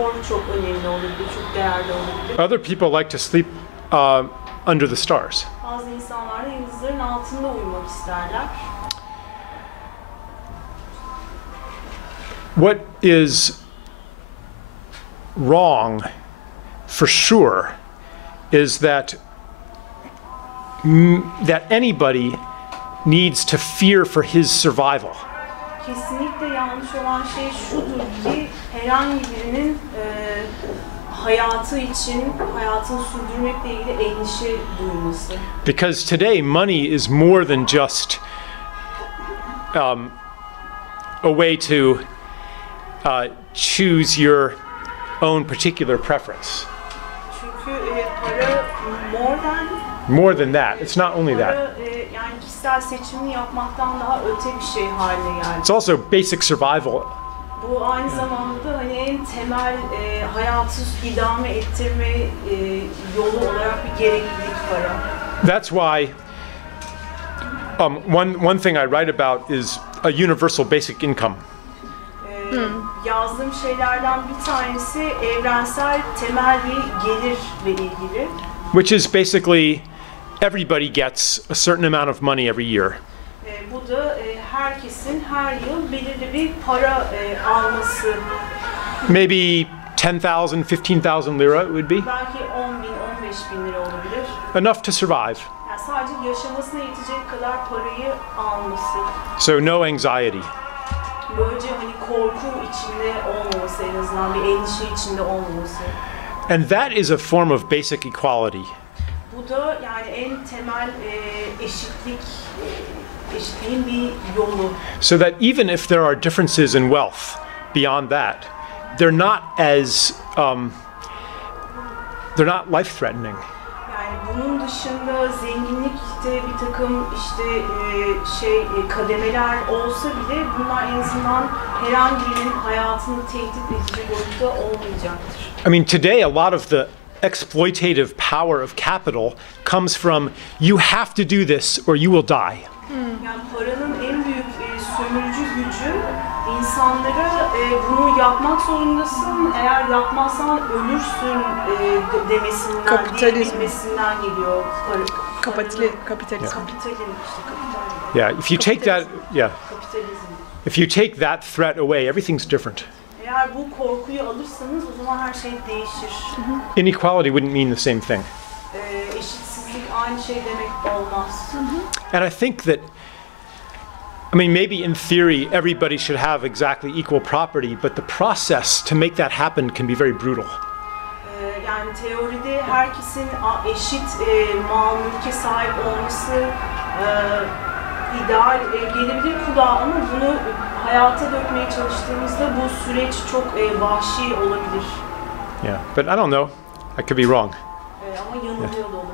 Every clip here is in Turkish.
konfor çok önemli olabilir, çok değerli olabilir. Other people like to sleep uh, under the stars. Bazı insanlar da yıldızların altında uyumak isterler. What is wrong, for sure, is that that anybody needs to fear for his survival. Kesinlikle yanlış olan şey şudur ki herhangi birinin e, hayatı için, hayatını sürdürmekle ilgili endişe duyması. Because today, money is more than just um, a way to uh, choose your own particular preference. Çünkü e, para more than More than that, it's not only that. yani kişisel seçimini yapmaktan daha öte bir şey haline geldi. It's also basic survival. Bu aynı zamanda hani en temel e, hayatı idame ettirme e, yolu olarak bir gereklilik para. That's why um, one, one thing I write about is a universal basic income. Ee, Yazdığım şeylerden bir tanesi evrensel temel bir gelirle ilgili. which is basically everybody gets a certain amount of money every year. Ee, bu da e, herkesin her yıl belirli bir para e, alması. Maybe 10,000, 15,000 lira it would be Belki 10 bin, 15 bin lira olabilir. enough to survive. Yani sadece yaşamasına yetecek kadar parayı alması. So no anxiety. Böylece hani korku içinde olmaması en azından bir endişe içinde olmaması. And that is a form of basic equality. Bu da yani en temel e, eşitlik, e, eşitliğin bir yolu. So that even if there are differences in wealth beyond that, they're not as um, they're not life threatening. Bunun dışında bir takım işte şey kademeler olsa bile bunlar en azından herhangi birinin hayatını tehdit edici boyutta olmayacaktır. I mean, today a lot of the exploitative power of capital comes from you have to do this or you will die. Yani paranın en büyük e, sömürücü gücü insanlara e, bunu yapmak zorundasın, eğer yapmazsan ölürsün e, de- demesinden, Kapitalizm. diyebilmesinden geliyor. Para, Kapitali, kapitalizm. Kapitalin işte kapital. Yeah, if you take that, yeah, Kapitalizm. if you take that threat away, everything's different. Eğer bu korkuyu alırsanız o zaman her şey değişir. Inequality wouldn't mean the same thing. Ee, eşitsizlik demek olmaz. Mm-hmm. And I think that, I mean, maybe in theory, everybody should have exactly equal property, but the process to make that happen can be very brutal. Eh, yani teoride herkesin eşit eh, e, mal mülke sahip olması e, ideal e, gelebilir kulağa ama bunu hayata dökmeye çalıştığımızda bu süreç çok e, vahşi olabilir. Yeah, but I don't know. I could be wrong. E, ama yanılıyor da olabilir.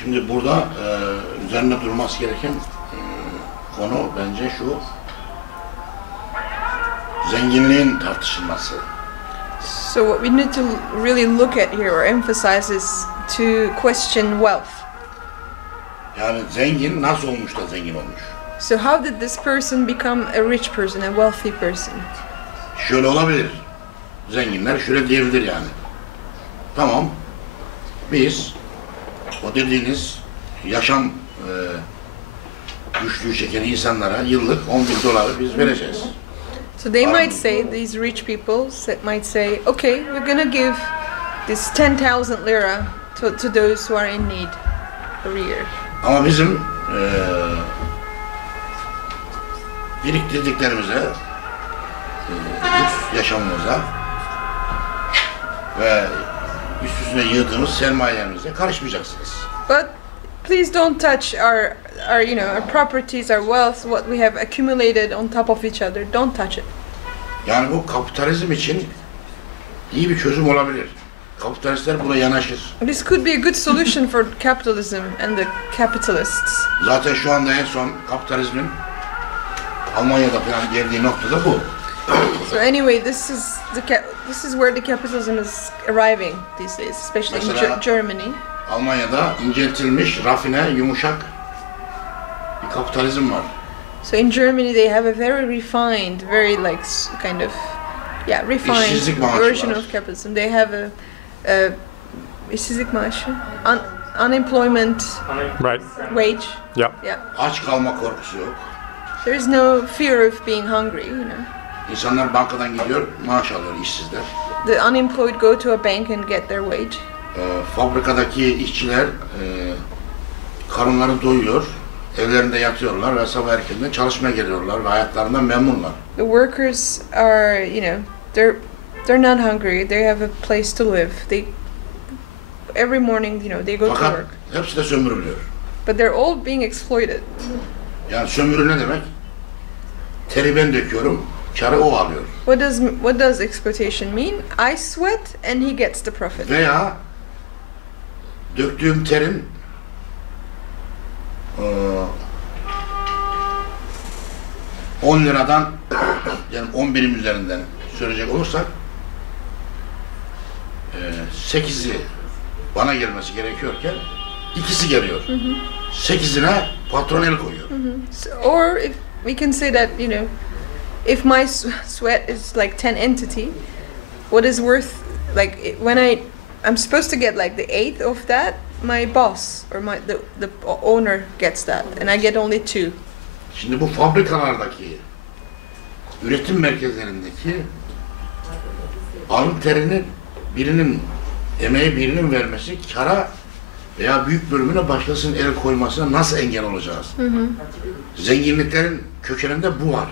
Şimdi burada e, üzerine durması gereken e, konu bence şu. Zenginliğin tartışılması. So what we need to really look at here or emphasize is to question wealth. Yani zengin nasıl olmuş da zengin olmuş? So how did this person become a rich person, a wealthy person? Şöyle olabilir. Zenginler şöyle diyebilir yani. Tamam. Biz o dediğiniz yaşam e, güçlüğü çeken insanlara yıllık 10 bin doları biz vereceğiz. So they might say, these rich people might say, okay, we're gonna give this 10,000 lira to, to those who are in need every year. Ama bizim e, biriktirdiklerimize, e, yaşamımıza ve üst üstüne yığdığımız sermayelerimize karışmayacaksınız. But please don't touch our, our, you know, our properties, our wealth, what we have accumulated on top of each other. Don't touch it. Yani bu kapitalizm için iyi bir çözüm olabilir. Kapitalistler buna yanaşır. This could be a good solution for capitalism and the capitalists. Zaten şu anda en son kapitalizmin Almanya'da falan geldiği noktada bu. So anyway, this is the ca- this is where the capitalism is arriving these days, especially in Mesela- Ge- Germany. Almanya'da inceltilmiş, rafine, yumuşak bir kapitalizm var. So in Germany, they have a very refined, very like kind of, yeah, refined version var. of capitalism. They have a, a işsizlik maaşı, un, unemployment Right. wage. Yeah. Yeah, Aç kalma korkusu yok. there is no fear of being hungry. You know, İnsanlar bankadan gidiyor, maaş alıyor işsizler. the unemployed go to a bank and get their wage. Ee, fabrikadaki işçiler e, karınları doyuyor, evlerinde yatıyorlar ve sabah erkenden çalışmaya geliyorlar ve hayatlarından memnunlar. The workers are, you know, they're they're not hungry. They have a place to live. They every morning, you know, they go to Fakat work. hepsi de sömürülüyor. But they're all being exploited. Yani sömürü ne demek? Teri ben döküyorum, karı o alıyor. What does what does exploitation mean? I sweat and he gets the profit. Veya döktüğüm terin eee, 10 liradan yani 10 birim üzerinden söyleyecek olursak eee, 8'i bana gelmesi gerekiyorken ikisi geliyor. 8'ine patron el koyuyor. So, or if we can say that, you know, if my sweat is like 10 entity, what is worth like when I I'm supposed to get like the eighth of that, my boss or my the, the owner gets that and I get only two. Şimdi bu fabrikalardaki üretim merkezlerindeki alın terini birinin emeği birinin vermesi kara veya büyük bölümüne başkasının el koymasına nasıl engel olacağız? Zenginliklerin kökeninde bu var.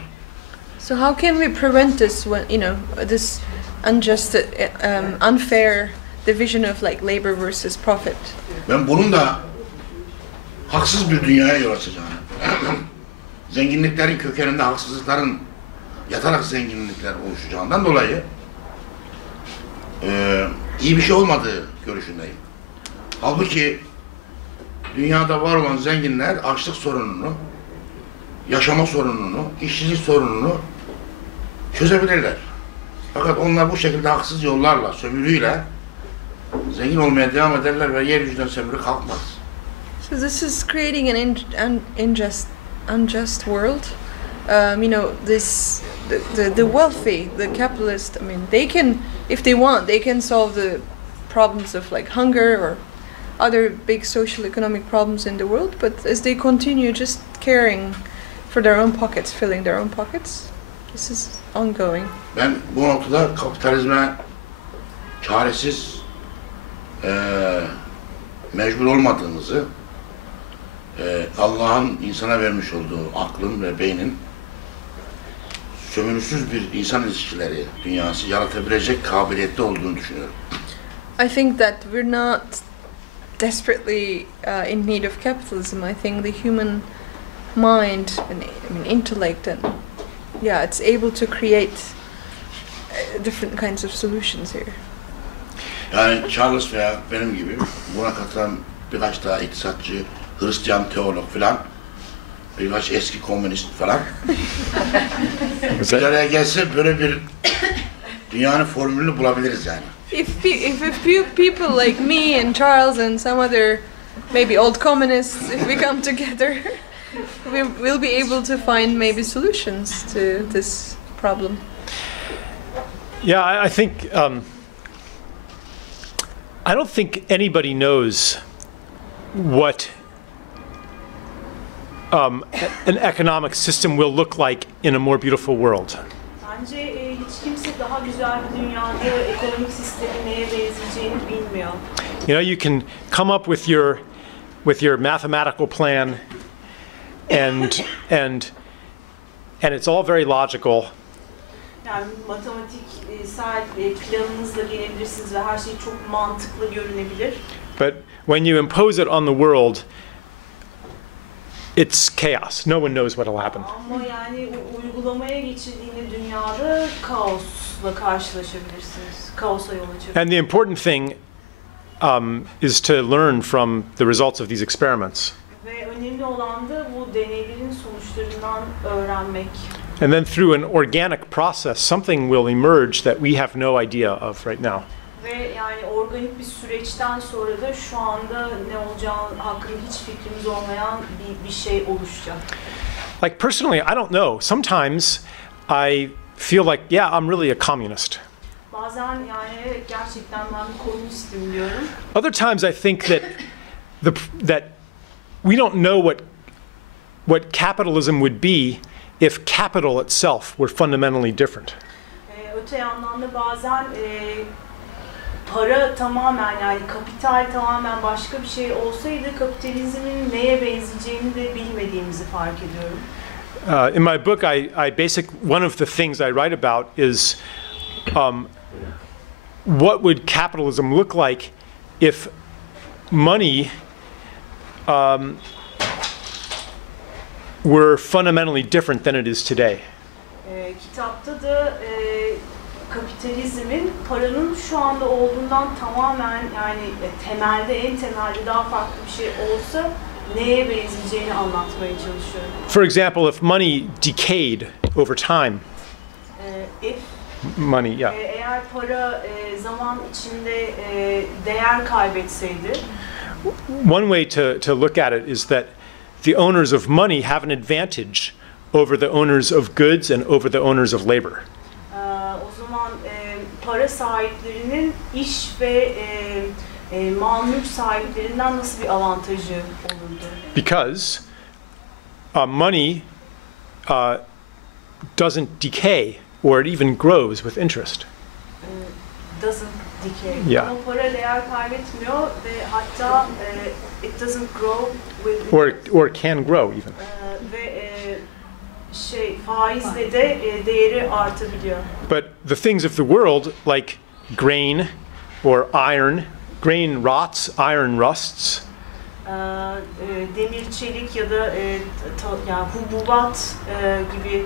So how can we prevent this when you know this unjust, um, unfair division of like labor versus profit? Ben bunun da haksız bir dünyaya yol açacağını, zenginliklerin kökeninde haksızlıkların yatarak zenginlikler oluşacağından dolayı eee, iyi bir şey olmadığı görüşündeyim. Halbuki dünyada var olan zenginler açlık sorununu, yaşama sorununu, işsizlik sorununu çözebilirler. Fakat onlar bu şekilde haksız yollarla, sömürüyle zengin olmaya devam ederler ve yeryüzünden sömürü kalkmaz. So this is creating an unjust, unjust world. Um, you know, this the, the the wealthy, the capitalist. I mean, they can, if they want, they can solve the problems of like hunger or other big social economic problems in the world. But as they continue just caring for their own pockets, filling their own pockets, this is ongoing. Ben bu noktada kapitalizme çaresiz eee, mecbur olmadığımızı eee, Allah'ın insana vermiş olduğu aklın ve beynin sömürüsüz bir insan ilişkileri dünyası yaratabilecek kabiliyette olduğunu düşünüyorum. I think that we're not desperately uh, in need of capitalism. I think the human mind and I mean intellect and yeah, it's able to create uh, different kinds of solutions here. Yani Charles veya benim gibi buna katılan birkaç daha iktisatçı, Hristiyan teolog filan, birkaç eski komünist falan bir araya gelse böyle bir dünyanın formülünü bulabiliriz yani. If if a few people like me and Charles and some other maybe old communists, if we come together, we will be able to find maybe solutions to this problem. yeah, I, I think um, I don't think anybody knows what um, an economic system will look like in a more beautiful world. Bence e, hiç kimse daha güzel bir dünyada ekonomik sistemin neye benzeyeceğini bilmiyor. You know, you can come up with your with your mathematical plan, and and and it's all very logical. Yani matematiksel planınızla gelebilirsiniz ve her şey çok mantıklı görünebilir. But when you impose it on the world, it's chaos. No one knows what'll happen. Ama yani uygulamaya geçirdiğinde dünyada kaosla karşılaşabilirsiniz. Kaosa yol açabilir. And the important thing um, is to learn from the results of these experiments. Önemli olan da bu deneylerin sonuçlarından öğrenmek. And then through an organic process, something will emerge that we have no idea of right now. Ve yani organik bir süreçten sonra da şu anda ne olacağı hakkında hiç fikrimiz olmayan bir, bir şey oluşacak. Like personally, I don't know. Sometimes I feel like, yeah, I'm really a communist. Bazen yani gerçekten ben komünistim diyorum. Other times I think that the that we don't know what what capitalism would be if capital itself were fundamentally different. Öte yandan da bazen e, para tamamen yani kapital tamamen başka bir şey olsaydı kapitalizmin neye benzeyeceğini de bilmediğimizi fark ediyorum. Uh, in my book, I, I basic one of the things I write about is um, what would capitalism look like if money um, were fundamentally different than it is today. Ee, kitapta da e, kapitalizmin paranın şu anda olduğundan tamamen yani e, temelde en temelde daha farklı bir şey olsa neye benzeyeceğini anlatmaya çalışıyorum. For example, if money decayed over time, Ee, if money, yeah, e, eğer para e, zaman içinde e, değer kaybetseydi one way to, to look at it is that the owners of money have an advantage over the owners of goods and over the owners of labor. O zaman para sahiplerinin iş ve e, mal mülk sahiplerinden nasıl bir avantajı olurdu? Because uh, money uh, doesn't decay or it even grows with interest. Doesn't decay. Yeah. Ama para değer kaybetmiyor ve hatta e, it doesn't grow with Or, or can grow even. E, ve e, şey faizle de e, değeri artabiliyor. But the things of the world, like grain or iron, grain rots, iron rusts, e, demir, çelik ya da e, ta- yani hububat e, gibi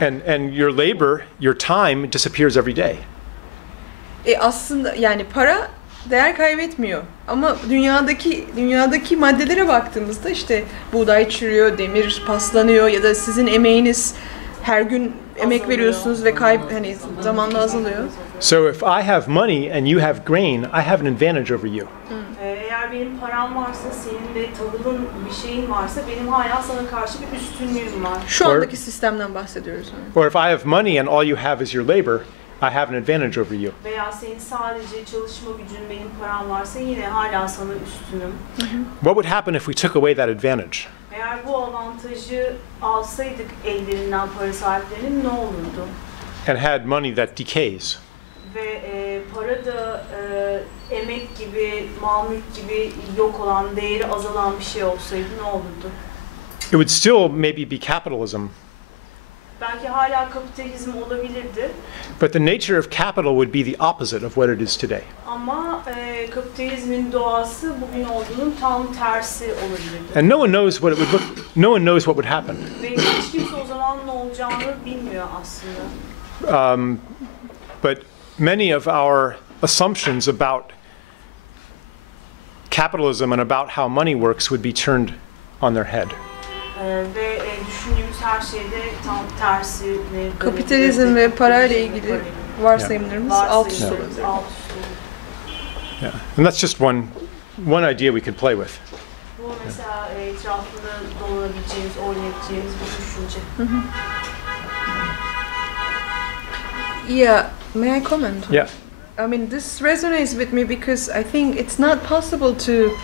and, and your labor, your time disappears every day. E aslında yani para değer kaybetmiyor. Ama dünyadaki dünyadaki maddelere baktığımızda işte buğday çürüyor, demir paslanıyor ya da sizin emeğiniz her gün emek Azalıyor. veriyorsunuz ve kayıp hani zamanla azalıyor. So if I have money and you have grain, I have an advantage over you. Ee, Eğer benim param varsa, senin de tahılın bir şeyin varsa benim hala sana karşı bir üstünlüğüm var. Şu Or- andaki sistemden bahsediyoruz. yani. Or if I have money and all you have is your labor, I have an advantage over you. Veya senin sadece çalışma gücün, benim param varsa yine hala sana üstünüm. What would happen if we took away that advantage? Eğer bu avantajı alsaydık ellerinden para sahiplerinin ne olurdu? And had money that decays? Ve e, para da e, emek gibi, mal mülk gibi yok olan, değeri azalan bir şey olsaydı ne olurdu? It would still maybe be capitalism, Belki hala kapitalizm olabilirdi but the nature of capital would be the opposite of what it is today. ama e, kapitalizmin doğası bugün olduğunun tam tersi olabilirdi. And no one knows what it would look, no one knows what would happen. Ve hiç kimse o zaman ne olacağını bilmiyor aslında. Um, but many of our assumptions about capitalism and about how money works would be turned on their head. Ve e, düşündüğümüz her şeyde tam tersi. Kapitalizm ve parayla ilgili varsayımlarımız alt üst olabilir. alt. Yeah. And that's just one, one idea we could play with. Bu mesela etrafında dolanabileceğimiz, oynayabileceğimiz bir düşünce. Yeah, may I comment? Yeah. I mean, this resonates with me because I think it's not possible to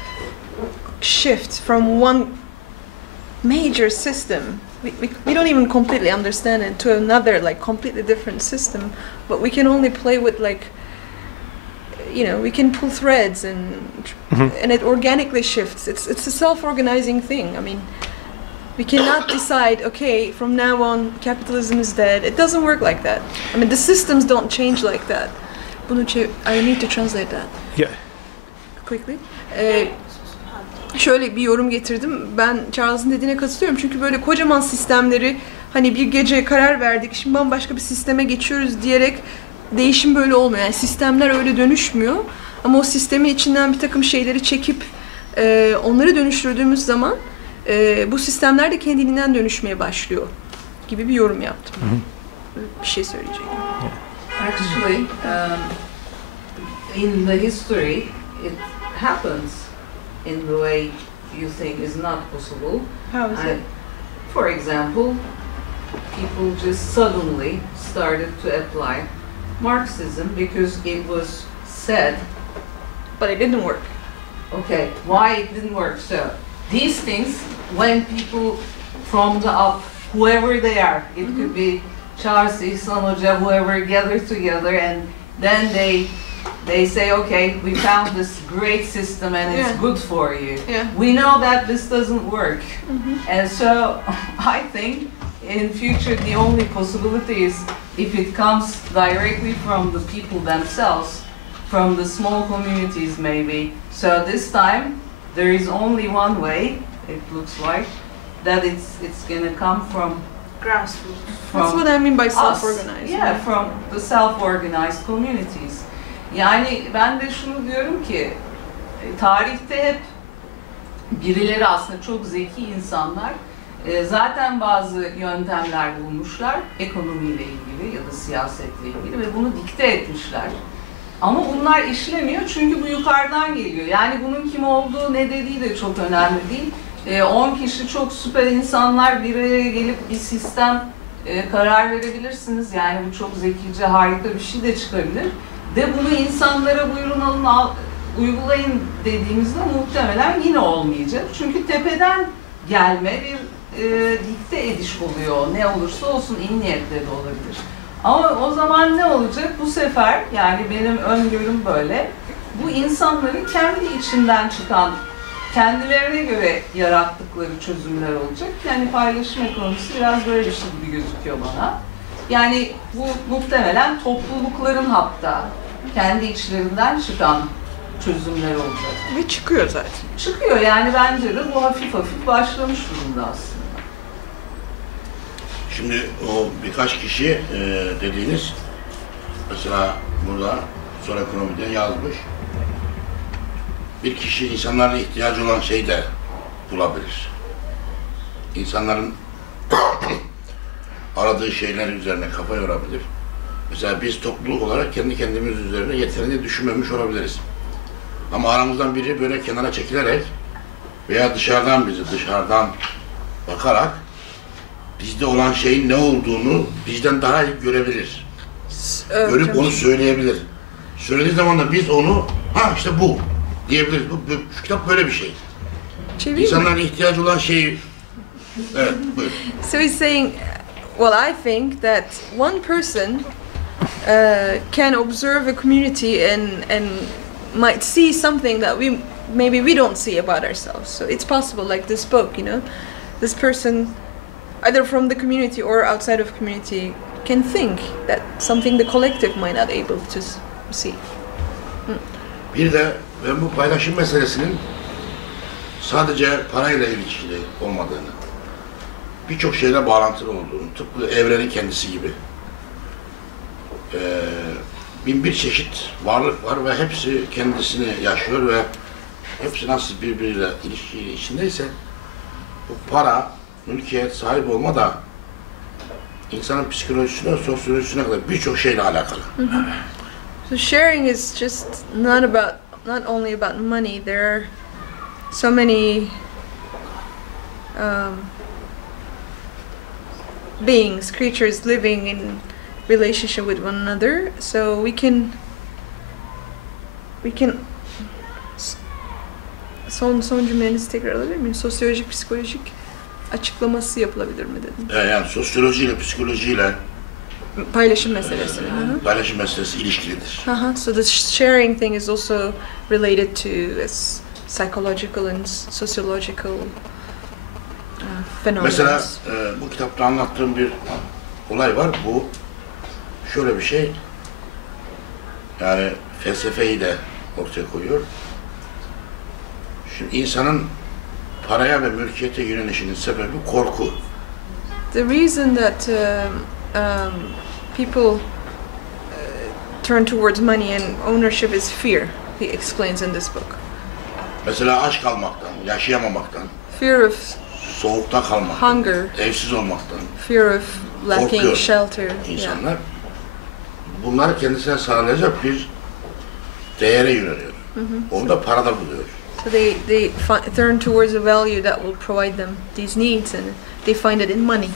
shift from one major system. We, we, we don't even completely understand it to another, like, completely different system. But we can only play with, like, you know, we can pull threads and Mhm. and it organically shifts. It's it's a self-organizing thing. I mean, we cannot decide. Okay, from now on, capitalism is dead. It doesn't work like that. I mean, the systems don't change like that. I need to translate that Yeah. quickly. Ee, şöyle bir yorum getirdim. Ben Charles'ın dediğine katılıyorum. Çünkü böyle kocaman sistemleri hani bir gece karar verdik, şimdi bambaşka bir sisteme geçiyoruz diyerek değişim böyle olmuyor. Yani sistemler öyle dönüşmüyor. Ama o sistemin içinden bir takım şeyleri çekip e, onları dönüştürdüğümüz zaman e, bu sistemler de kendiliğinden dönüşmeye başlıyor gibi bir yorum yaptım. Bir şey söyleyecektim. Actually, um, in the history, it happens in the way you think is not possible. How is I, it? for example, people just suddenly started to apply Marxism because it was said But it didn't work. Okay, why it didn't work? So these things, when people from the up, whoever they are, it could mm-hmm. be Charles Hoca, whoever gather together, and then they they say, okay, we found this great system and it's Yeah. good for you. Yeah. We know that this doesn't work, mm-hmm. and so I think in future the only possibility is if it comes directly from the people themselves, from the small communities maybe. So this time there is only one way. It looks like that it's it's gonna come from Grassroots. That's what I mean by self-organized. Yeah, from the self-organized communities. Yani ben de şunu diyorum ki e, tarihte hep birileri aslında çok zeki insanlar e, zaten bazı yöntemler bulmuşlar ekonomiyle ilgili ya da siyasetle ilgili ve bunu dikte etmişler. Ama bunlar işlemiyor çünkü bu yukarıdan geliyor. Yani bunun kim olduğu ne dediği de çok önemli değil. E, 10 kişi çok süper insanlar bir araya gelip bir sistem e, karar verebilirsiniz. Yani bu çok zekice, harika bir şey de çıkabilir. De bunu insanlara buyurun alın, al, uygulayın dediğimizde muhtemelen yine olmayacak. Çünkü tepeden gelme bir e, dikte ediş oluyor. Ne olursa olsun iyi niyetle de olabilir. Ama o zaman ne olacak? Bu sefer yani benim öngörüm böyle. Bu insanların kendi içinden çıkan kendilerine göre yarattıkları çözümler olacak. Yani paylaşım ekonomisi biraz böyle bir şey gibi gözüküyor bana. Yani bu muhtemelen toplulukların hatta kendi içlerinden çıkan çözümler olacak. Ve çıkıyor zaten. Çıkıyor yani bence de bu hafif hafif başlamış durumda aslında. Şimdi o birkaç kişi e, dediğiniz mesela burada Sol Ekonomi'de yazmış. Bir kişi insanların ihtiyacı olan şeyi de bulabilir. İnsanların aradığı şeyler üzerine kafa yorabilir. Mesela biz topluluk olarak kendi kendimiz üzerine yeterince düşünmemiş olabiliriz. Ama aramızdan biri böyle kenara çekilerek veya dışarıdan bizi dışarıdan bakarak bizde olan şeyin ne olduğunu bizden daha iyi görebilir. Ee, Görüp onu söyleyebilir. Söylediği zaman da biz onu ha işte bu diyebiliriz. Bu, bu şu kitap böyle bir şey. çevireyim mi? İnsanların ihtiyacı olan şeyi Evet, buyur. So he's saying, well, I think that one person uh, can observe a community and and might see something that we maybe we don't see about ourselves. So it's possible, like this book, you know, this person, either from the community or outside of community, can think that something the collective might not able to see. Bir de ben bu paylaşım meselesinin sadece parayla ilişkili olmadığını, birçok şeyle bağlantılı olduğunu, tıpkı evrenin kendisi gibi. Ee, bin bir çeşit varlık var ve hepsi kendisini yaşıyor ve hepsi nasıl birbiriyle ilişki içindeyse bu para, mülkiyet, sahip olma da insanın psikolojisine, sosyolojisine kadar birçok şeyle alakalı. So sharing is just not about not only about money. There are so many um, beings, creatures living in relationship with one another. So we can we can son son cümlenizi tekrar alabilir miyim? Sosyolojik, psikolojik açıklaması yapılabilir mi dedim. Ee, yani sosyolojiyle, psikolojiyle Paylaşım meselesini. Hı hı. paylaşım meselesi ilişkilidir. Uh-huh. So the sharing thing is also related to psychological and sociological uh, phenomena. Mesela e, bu kitapta anlattığım bir olay var. Bu şöyle bir şey. Yani felsefeyi de ortaya koyuyor. Şimdi insanın paraya ve mülkiyete yönelişinin sebebi korku. The reason that um, um, people uh, turn towards money and ownership is fear. He explains in this book. Mesela aç kalmaktan, yaşayamamaktan, Fear of soğukta kalmaktan, hunger, evsiz olmaktan fear of lacking Korkuyor shelter. Yeah. Bunları kendisine sağlayacak bir değere yöneliyor. Onu da parada buluyor. So they they turn towards a value that will provide them these needs, and they find it in money.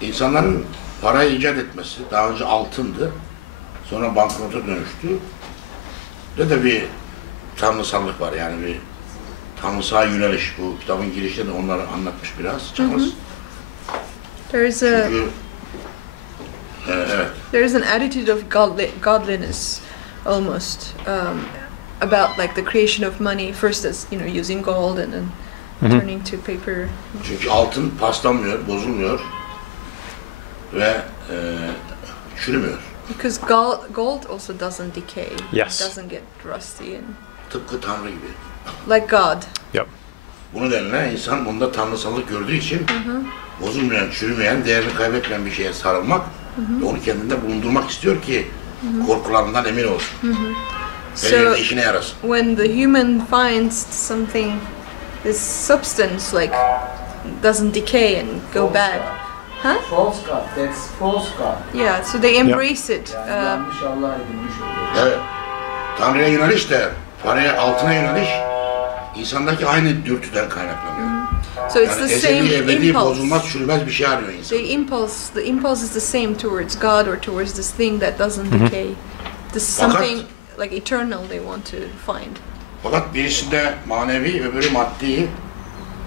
İnsanların parayı icat etmesi daha önce altındı. Sonra bankrota dönüştü. Ve de bir tanrısallık var yani bir tanrısal yöneliş. Bu kitabın girişinde de onları anlatmış biraz Charles. There's a Çünkü e, evet there's an attitude of godly, godliness, almost um, about like the creation of money. First as you know using gold, and then turning to paper. çünkü altın paslanmıyor, bozulmuyor ve e, çürümüyor. Because gold, gold also doesn't decay. Yes. It doesn't get rusty and Tıpkı Tanrı gibi. like God. Yep. Bu nedenle insan bunda tanrısallık gördüğü için bozulmayan, çürümeyen, değerini kaybetmeyen bir şeye sarılmak ve onu kendinde bulundurmak istiyor ki korkularından emin olsun. Ve So ileride işine yarasın. when the human finds something, this substance like doesn't decay and go bad, huh? False God. That's false God. Yeah. So they embrace it. Yani Uh, yanlış Allah'a edilmiş oluyor. Evet. Tanrı'ya yöneliş de paraya, altına yöneliş insandaki aynı dürtüden kaynaklanıyor. so it's Yani the same ebedi, impulse. bozulmaz, çürümez bir şey arıyor insan. The impulse, the impulse is the same towards God or towards this thing that doesn't decay. This Fakat- something like eternal they want to find. Fakat birisinde manevi, öbürü maddi.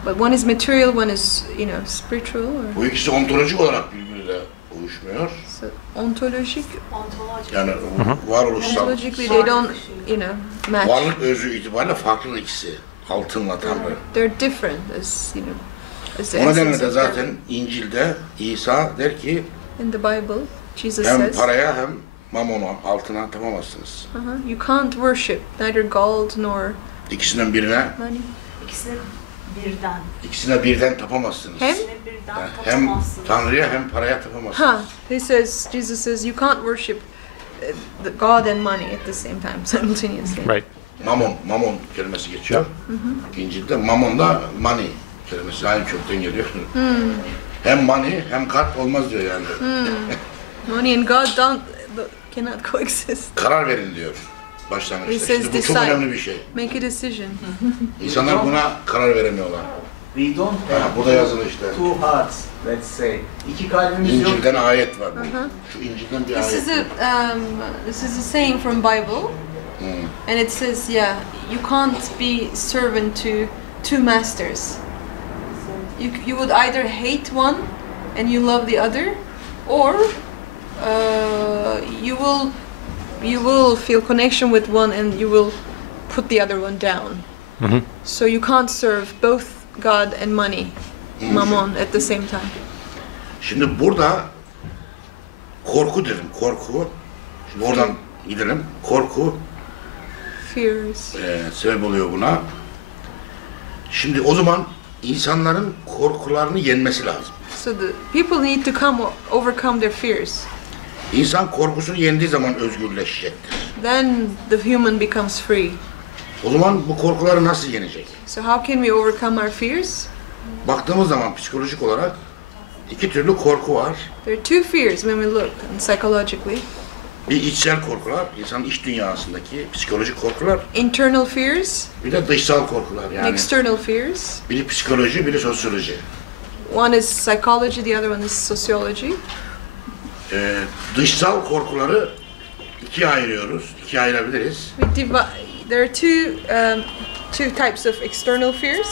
But one is material, one is you know spiritual or Bu ikisi ontolojik olarak birbiriyle uyuşmuyor. so ontologic. Ontoloji. Yani varoluşsal, Ontologically, they don't you know match. varlık özü itibariyle farklı ikisi. Altınla Tanrı. They're different as you know as O nedenle de zaten. İncil'de İsa der ki in the Bible, Jesus hem says, paraya hem mamona, altına tapamazsınız. uh-huh, you can't worship neither gold nor İkisinden birine, money. İkisini birden. ikisine birden tapamazsınız. Hem? Birden Yani hem. Tanrı'ya hem paraya tapamazsınız. Huh? He says Jesus says you can't worship uh, the God and money at the same time simultaneously. Right. Mamon, mamon kelimesi geçiyor. İncil'de mamon da money kelimesi aynı kökten geliyor. hem money hem kalp olmaz diyor yani. Money and God don't cannot coexist. Karar verin diyor başlangıçta. Şimdi bu çok önemli bir şey. Make a decision. İnsanlar buna karar veremiyorlar. We don't Ha, have burada yazılı işte. two hearts, let's say. İki kalbimiz yok. İncil'den ayet var bu. Uh-huh. Şu İncil'den bir This ayet. is a um, this is a saying from Bible, Hmm. and it says, yeah, you can't be servant to two masters. You you would either hate one and you love the other, or uh, you will you will feel connection with one and you will put the other one down. Mhm. So you can't serve both God and money, mammon, at the same time. Şimdi burada korku dedim, korku. Şimdi oradan gidelim. Korku. E, sebep oluyor buna. Şimdi o zaman insanların korkularını yenmesi lazım. So the people need to come overcome their fears. İnsan korkusunu yendiği zaman özgürleşecektir. Then the human becomes free. O zaman bu korkuları nasıl yenecek? So how can we overcome our fears? Baktığımız zaman psikolojik olarak iki türlü korku var. There are two fears when we look psychologically. Bir içsel korkular, insanın iç dünyasındaki psikolojik korkular. Internal fears Bir de dışsal korkular yani. external fears. Biri psikoloji, biri sosyoloji. One is psychology, the other one is sociology. Ee, dışsal korkuları ikiye ayırıyoruz, ikiye ayırabiliriz. We divide. There are two um, two types of external fears: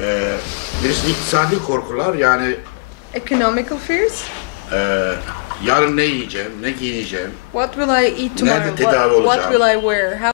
Ee, birisi iktisadi korkular yani economical fears. e, yarın ne yiyeceğim, ne giyineceğim, What will I eat tomorrow? tedavi What, what olacağım? will I wear? How